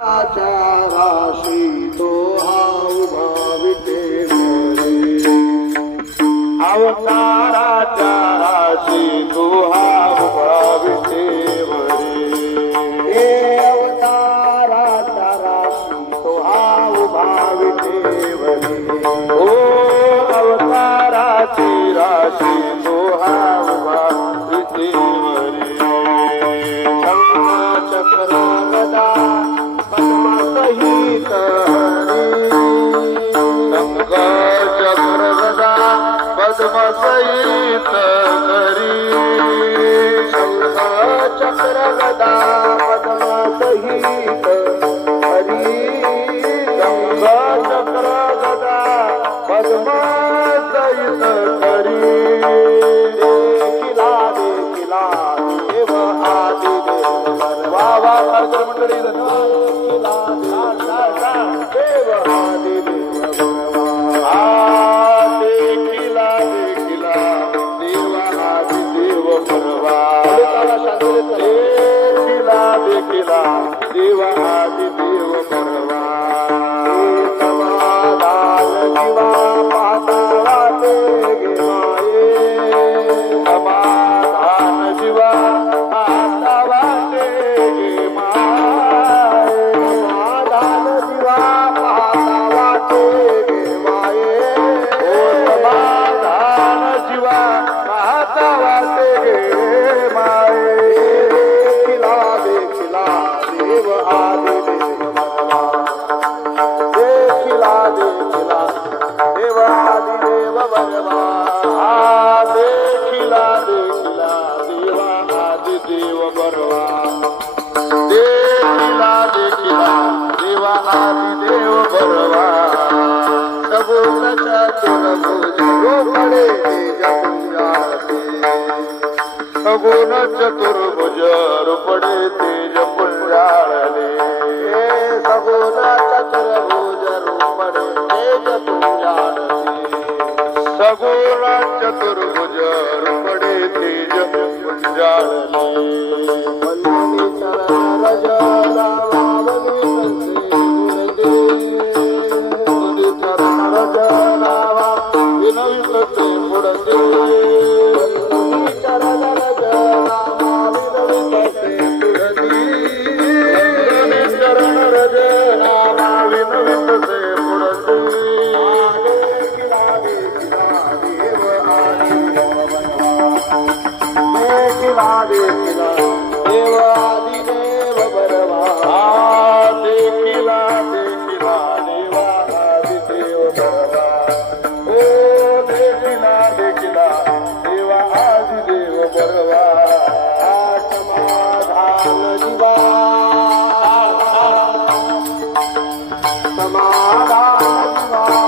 राशी तो हा उभा अवताराच्या राशी तो हा उभा विटेवरे अवताराच्या राशी तो हा उभा विटेवरे sair. Shiva देव परवा देवीला देखिला देवा आदि देव परवा सगोलाच्या चतुर्भुजे सगुण चतुर्भुज रुपडे तेज पुंजाळले सगुण चतुर्भुज रुपडे तेज पुंजाळले सगुण चतुर्भुज darling. Shiva.